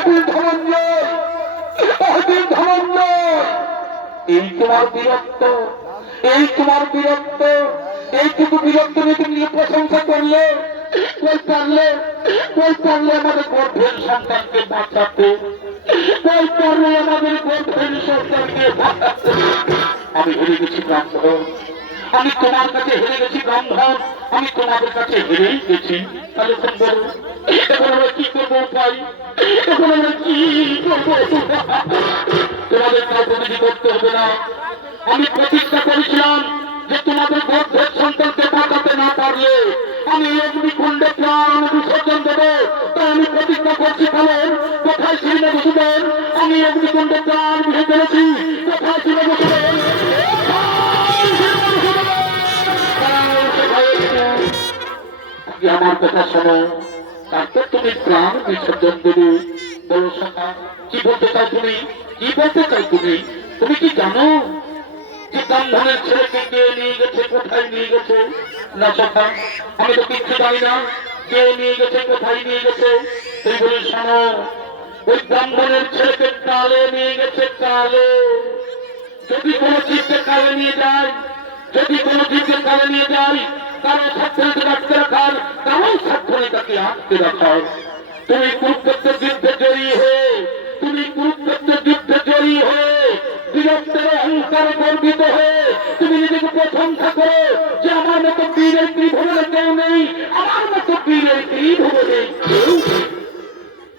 ধনঞ্জয়, ধনঞ্জয়, এই তোমার বীরত্ব, এই তোমার বীরত্ব, এইটুকু বীরত্ব নিয়ে তুমি প্রশংসা করলে, কই পারলে আমাদের গর্ভের সন্তানকে বাঁচাতে, কই পারলে আমাদের গর্ভের সন্তানকে বাঁচাতে। আমি হেরে গেছি ব্রাহ্মণ, আমি তোমার কাছে হেরে গেছি ব্রাহ্মণ, আমি তোমাদের কাছে হেরেই গেছি। তাহলে বলো এখন আমরা কি করবো ভাই, এখন আমরা কি করবো? তোমাদের কাউকে কিছু করতে হবে না। আমি প্রতিষ্ঠা করেছিলাম যে তোমাদের গর্ভের সন্তানকে বাঁচাতে না পারলে আমি অগ্নিকুণ্ডে প্রাণ বিসর্জন দেবো। তাই আমি প্রতিজ্ঞা করছি, কারণ কোথায় ছিল বসুদেব, আমি অগ্নিকুণ্ডে প্রাণ বিসর্জন দিয়েছি। কোথায় ছিল বসুদেব, আমার কথা শোনো, তারপর তুমি প্রাণ বিসর্জন দেবে। বলো সখা, কি বলতে চাও তুমি, কি বলতে চাও তুমি? তুমি কি জানো যে ব্রাহ্মণের ছেলেকে কে নিয়ে গেছে, কোথায় নিয়ে গেছে? না সখা, আমি তো কিচ্ছু জানি না, কে নিয়ে গেছে, কোথায় নিয়ে গেছে। তুই বলিস শোনো, ওই ব্রাহ্মণের ছেলেকে কালে নিয়ে গেছে, কালে। যদি কোনো জীবকে কালে নিয়ে যায়, যদি কোনো জীবকে কালে নিয়ে যায়, কারো সাবধানে রাখতে রাখার, কারো সাবধানে তাকে আটকে রাখার। তুমি কুরুক্ষেত্রের যুদ্ধে জয়ী হয়ে, তুমি কুরুক্ষেত্রের যুদ্ধে জয়ী হয়ে, বীরত্বের অহংকারে গর্বিত হয়ে তুমি নিজেকে প্রশংসা করো যে আমার মতো বীরের ত্রিভুবনে কেউ নেই, আমার মতো বীরের ত্রিভুবনে কেউ নেই।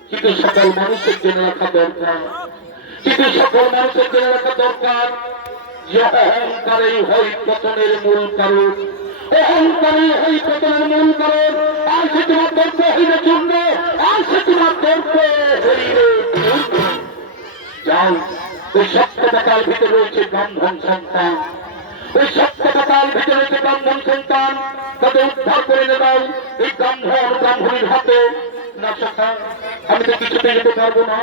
কিন্তু সকল মানুষের জেনে রাখা দরকার, কিন্তু সকল মানুষের জেনে রাখা দরকার যে অহংকারেই হয় পতনের মূল কারণ, অহংকারী হই পতনের মূল কারণ। আর সে তোমার দর্প হইলে চূর্ণ, আর সে তোমার দর্প হইলে যাও। ওই সত্যতার ভিতরে রয়েছে ব্রাহ্মণ সন্তান, ওই সত্যতার ভিতরে রয়েছে ব্রাহ্মণ সন্তান, তাদের উদ্ধার করে নেবাও এই ব্রাহ্মণীর হাতে। না সখা, আমি তো কিছুতে যেতে পারবো না।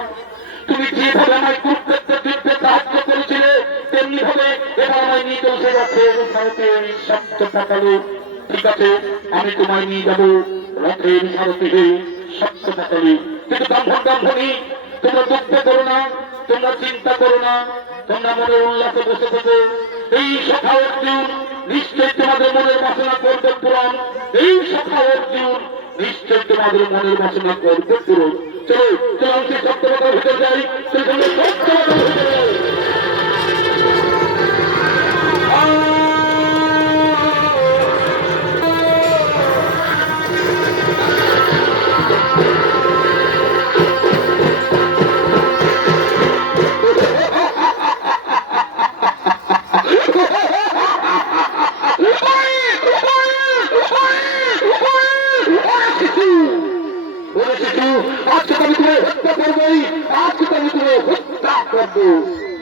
তুমি যেভাবে আমায় কুরুক্ষেত্রের যুদ্ধে সাহায্য করেছিলে, তেমনি ভাবে এবার আমায় নিয়ে চলছে রথের সারথের শব্দ পাতালে। ঠিক আছে, আমি তোমায় নিয়ে যাবো রথের সারথে শব্দ পাতালে। কিন্তু ব্রাহ্মণী, তোমরা দুঃখ করো না, তোমরা চিন্তা করো না, তোমরা মনের উল্লাসে বসে থেকে এই সখা অর্জুন নিশ্চয় তোমাদের মনের বাসনা করবে পূরণ। এই সখা অর্জুন নিশ্চয় তোমাদের মনের বাসনা করবে পূরণ। চলো চলো, আমি সেই সত্যতার ভিতরে যাই, সেই সঙ্গে সত্যতার ভিতরে যাই।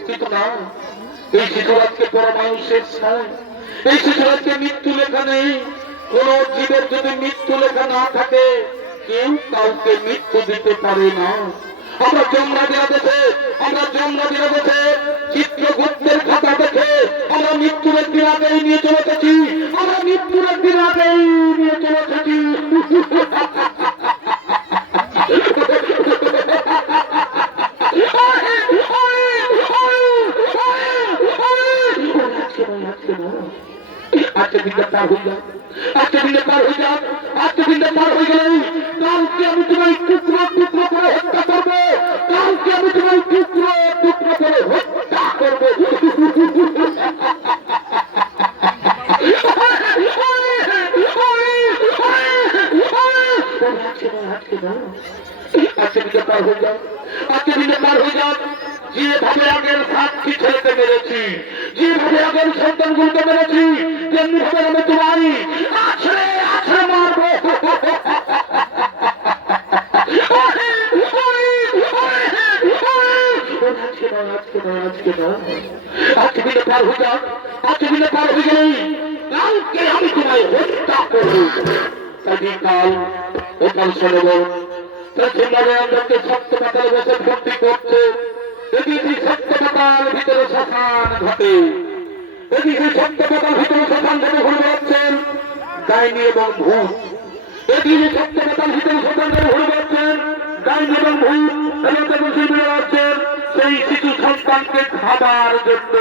কিন্তু না, এই শিশুরাজকে পরমায়ু শেষ নয়, এই শিশুরাজকে মৃত্যু লেখা নেই। কোন জীবের যদি মৃত্যু লেখা না থাকে, কেউ কাউকে মৃত্যু দিতে পারে না। আমরা যমরাজের দেশে, আমরা যমরাজের দেশে চিত্রগুপ্তের খাতা দেখে আমরা মৃত্যুর একদিন আগেই নিয়ে চলে এসেছি, আমরা মৃত্যুর একদিন আগেই নিয়ে চলে এসেছি। আজকে দিনটা পার হয়ে যাক, আজকে দিনটা পার হয়ে যাক, আজকে দিনটা পার হয়ে গেলেই কালকে আমি তোমার টুকরো টুকরো করে হত্যা করবো, কালকে আমি তোমার টুকরো টুকরো করে হত্যা করবো। আজকে দিনটা পার হয়ে যাক, আজকে দিনটা পার হয়ে যাক। যেভাবে আগের সাতটি ছেলেকে মেরেছি, যেভাবে আগের সন্তানগুলোকে মেরেছি, তেমনি ভাবে আমি তোমারই আছড়ে আছড়ে মারবো। আজকে দিনে পার হয়ে যাক, আজকে দিনে পার হয়ে গেলেই কালকে আমি তোমায় হত্যা করবো। কাল ওখান শোনব প্রথমবারে আমাদেরকে সত্য পাতালে বসে ভর্তি করছে। এদিকে সত্য পাতার ভিতরে শ্মশান ঘটে, এদিকে সত্য পাতার ভিতরে শ্মশান ঘটে ঘুরে বেড়াচ্ছেন ডাইনি এবং ভূত। এদিকে সত্য পাতার ভিতরে শ্মশান ঘটে ঘুরে বেড়াচ্ছেন ডাইনি এবং ভূত এলাকা বসে বেড়াচ্ছেন সেই শিশু সন্তানকে খাবার জন্য।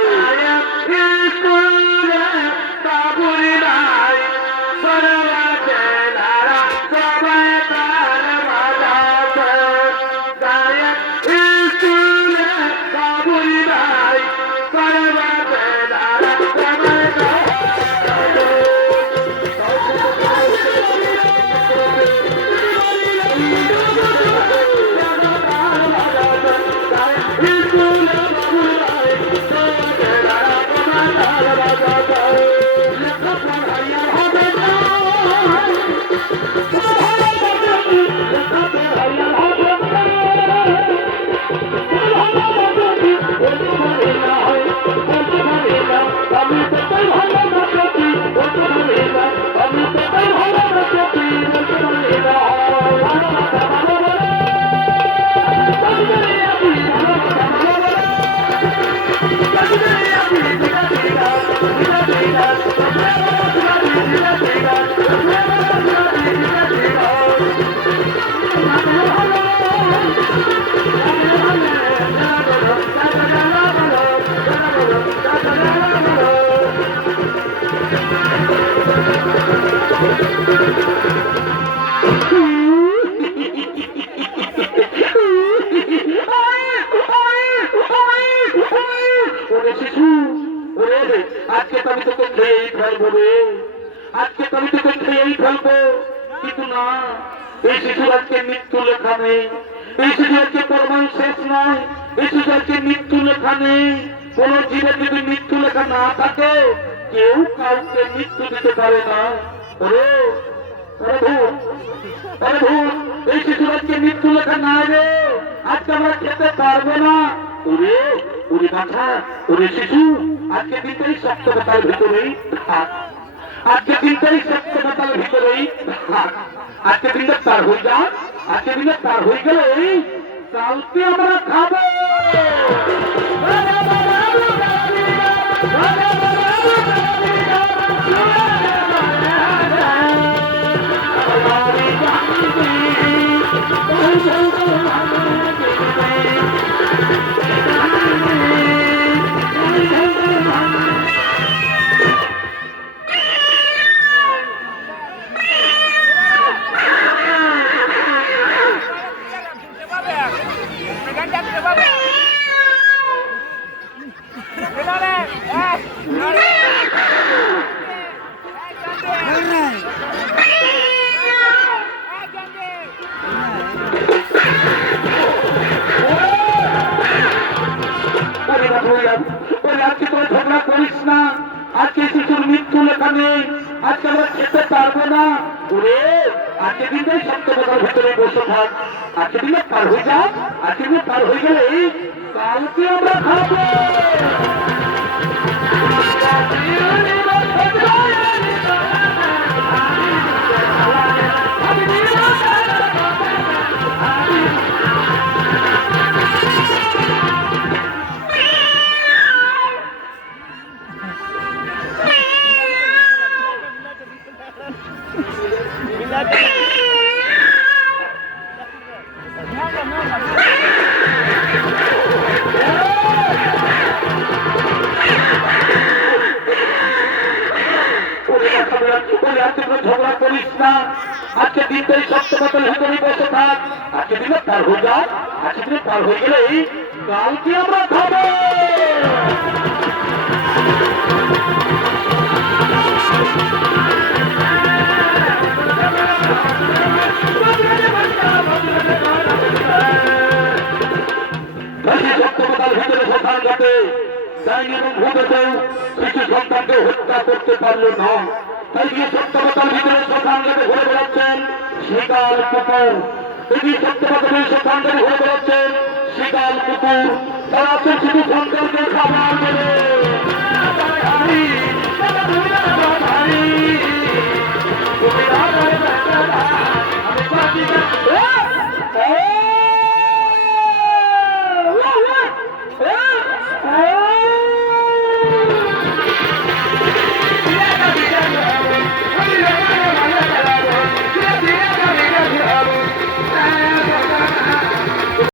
আজকে তো আমি তোকে খেয়েই ফেলবো রে, আজকে তো আমি তোকে খেয়েই ফেলবো। কিন্তু না, এই শিশুর আজকে মৃত্যু লেখা নেই, এই শিশু আজকে পরমাণ শেষ নয়, এই শিশু আজকে মৃত্যু লেখা নেই। কোন জীবের যদি মৃত্যু লেখা না থাকে কেউ কাউকে মৃত্যু দিতে পারে না। ওরে ওরে ভূত, ওরে ভূত, এই শিশুর আজকে মৃত্যু লেখা না রে, আজকে আমরা খেতে পারবো না। ওরে ওরে বাছা, ওরে শিশু, আজকে দিনটাই সপ্তমতার ভিতরেই থাক, আজকে দিনটাই সপ্তমতার ভিতরেই থাক। আজকে দিনটা পার হয়ে যা, আজকে দিনটা পার হয়ে গেলে কালকে আমরা খাবো। আজকে তোরা ঝগড়া করিস না, আজকে শিশুর মৃত্যু লেখা নেই, আজকে আমরা খেতে পারবো না। ওরে আজকে দিনটাই সপ্তমতার ভিতরে বসে থাক, আজকে দিনে পার হয়ে যা, আজকে দিনে পার হয়ে গেলে কালকে আমরা খাবো। ঝগড়া করিস না, আজকে দিনটাই সপ্তমতার ভিতরে বসে থাক, আজকে দিনে পার হয়ে যা, আজকে দিনে পার হয়ে গেলে কালকে আমরা খাবো। সপ্তমতার ভিতরে শ্মশান ঘাটে ডাইনি এবং ভূতেও শিশু সন্তানকে হত্যা করতে পারলো না, তাই গিয়ে সপ্তমতার ভিতরে শ্মশান ঘাটে ঘুরে বেড়াচ্ছেন শিকার কুকুর। এগিয়ে সপ্তমতার শ্মশান ঘাটে ঘুরে বেড়াচ্ছেন শিকার কুকুর, তারা শিশু সন্তানকে খাবার দেবে।